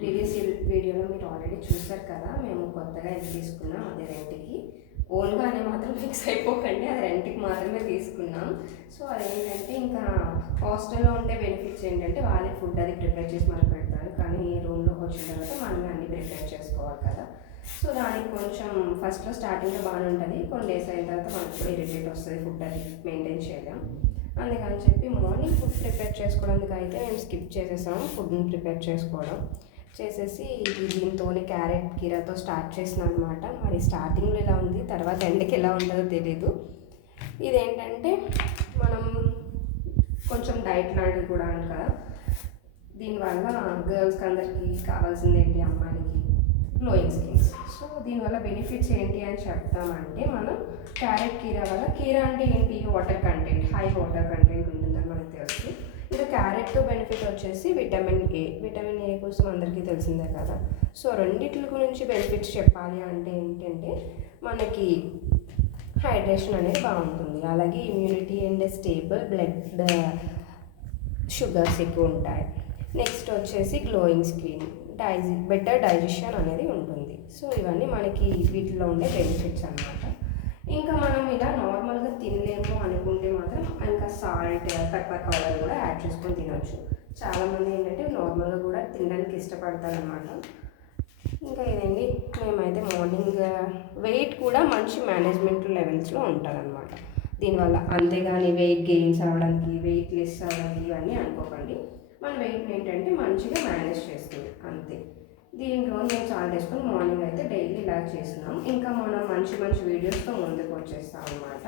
Previous వీడియోలో మీరు already చూసారు కదా, మేము కొత్తగా ఇది తీసుకున్నాం, అది రెంట్కి. ఓన్గానే మాత్రం ఫిక్స్ అయిపోకండి, అది రెంట్కి మాత్రమే తీసుకున్నాం. సో అదేంటంటే ఇంకా హాస్టల్లో ఉండే బెనిఫిట్స్ ఏంటంటే వాళ్ళే ఫుడ్ అది ప్రిపేర్ చేసి మనకు పెడతారు, కానీ రూమ్లోకి వచ్చిన తర్వాత మనమే అన్ని ప్రిపేర్ చేసుకోవాలి కదా. సో దానికి కొంచెం ఫస్ట్లో స్టార్టింగ్లో బాగానే ఉంటుంది, కొన్ని డేస్ అయిన తర్వాత మనకు కూడా ఇరిటేట్ వస్తుంది ఫుడ్ అది మెయింటైన్ చేయలేం. అందుకని చెప్పి మార్నింగ్ ఫుడ్ ప్రిపేర్ చేసుకోవడానికి అయితే మేము స్కిప్ చేసేసాము ఫుడ్ని ప్రిపేర్ చేసుకోవడం. చేసేసి ఇది దీంతో క్యారెట్ కీరాతో స్టార్ట్ చేసిన అనమాట. మరి స్టార్టింగ్లో ఇలా ఉంది, తర్వాత ఎండకి ఎలా ఉంటుందో తెలీదు. ఇదేంటంటే మనం కొంచెం డైట్ లాంటిది కూడా అంట కదా, దీనివల్ల గర్ల్స్కి అందరికీ కావాల్సింది ఏంటి, అమ్మాయిలకి గ్లోయింగ్ స్కిన్స్. సో దీనివల్ల బెనిఫిట్స్ ఏంటి అని చెప్తామంటే, మనం క్యారెట్ కీరా వల్ల, కీరా అంటే ఏంటి, water content, high water content ఉంటుందని మనకు తెలుసు. ఇంకా క్యారెట్తో బెనిఫిట్ వచ్చేసి విటమిన్ ఏ. విటమిన్ ఏ కోసం అందరికీ తెలిసిందే కదా. సో రెండిట్ల గురించి బెనిఫిట్స్ చెప్పాలి అంటే ఏంటంటే, మనకి హైడ్రేషన్ అనేది బాగుంటుంది, అలాగే immunity and stable blood sugars ఎక్కువ ఉంటాయి. నెక్స్ట్ వచ్చేసి గ్లోయింగ్ స్కిన్, బెటర్ డైజెషన్ అనేది ఉంటుంది. సో ఇవన్నీ మనకి వీటిలో ఉండే బెనిఫిట్స్ అన్నమాట. ఇంకా మనం ఇలా నార్మల్గా తినలేము అనుకుంటే మాత్రం ఇంకా సాల్ట్, పెప్పర్ పౌడర్ కూడా యాడ్ చేసుకొని తినవచ్చు. చాలామంది ఏంటంటే నార్మల్గా కూడా తినడానికి ఇష్టపడతారనమాట. ఇంకా ఇదండి, మేమైతే మార్నింగ్ వెయిట్ కూడా మంచి మేనేజ్మెంట్ లెవెల్స్లో ఉంటుందన్నమాట దీనివల్ల. అంతేగాని వెయిట్ గెయిన్స్ అవ్వడానికి, వెయిట్ లెస్ అవ్వడానికి ఇవన్నీ అనుకోకండి. మన వెయిట్ ఏంటంటే మంచిగా మేనేజ్ చేస్తుంది అంతే. దీంట్లో నేను చాట్ వేసుకొని మార్నింగ్ అయితే డైలీ ఇలా చేస్తున్నాం. ఇంకా మనం మంచి మంచి వీడియోస్తో ముందుకు వచ్చేస్తాం అనమాట.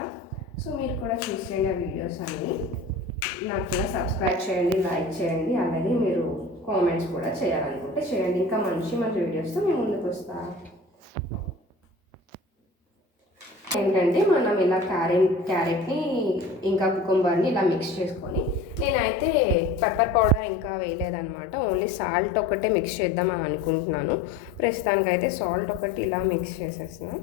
సో మీరు కూడా చూసేయండి ఆ వీడియోస్ అన్నీ, నాకు కూడా సబ్స్క్రైబ్ చేయండి, లైక్ చేయండి, అలాగే మీరు కామెంట్స్ కూడా చేయాలనుకుంటే చేయండి. ఇంకా మంచి మంచి వీడియోస్తో మేము ముందుకు వస్తాం. ఏంటంటే మనం ఇలా క్యారెట్ని ఇంకా కుకుంబర్ని ఇలా మిక్స్ చేసుకొని, నేనైతే పెప్పర్ పౌడర్ ఇంకా వేయలేదన్నమాట, ఓన్లీ సాల్ట్ ఒకటే మిక్స్ చేద్దామని అనుకుంటున్నాను. ప్రస్తుతానికైతే సాల్ట్ ఒకటి ఇలా మిక్స్ చేసేస్తున్నాను.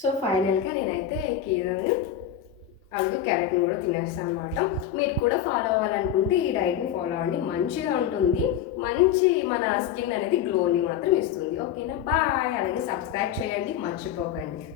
సో ఫైనల్గా నేనైతే కీరాని అలాగే క్యారెట్ని కూడా తినేస్తాను అనమాట. మీరు కూడా ఫాలో అవ్వాలనుకుంటే ఈ డైట్ని ఫాలో అవ్వండి, మంచిగా ఉంటుంది, మంచి మన స్కిన్ అనేది గ్లోని మాత్రం ఇస్తుంది. ఓకేనా, బాయ్. అలాగే సబ్స్క్రైబ్ చేయండి మర్చిపోకండి.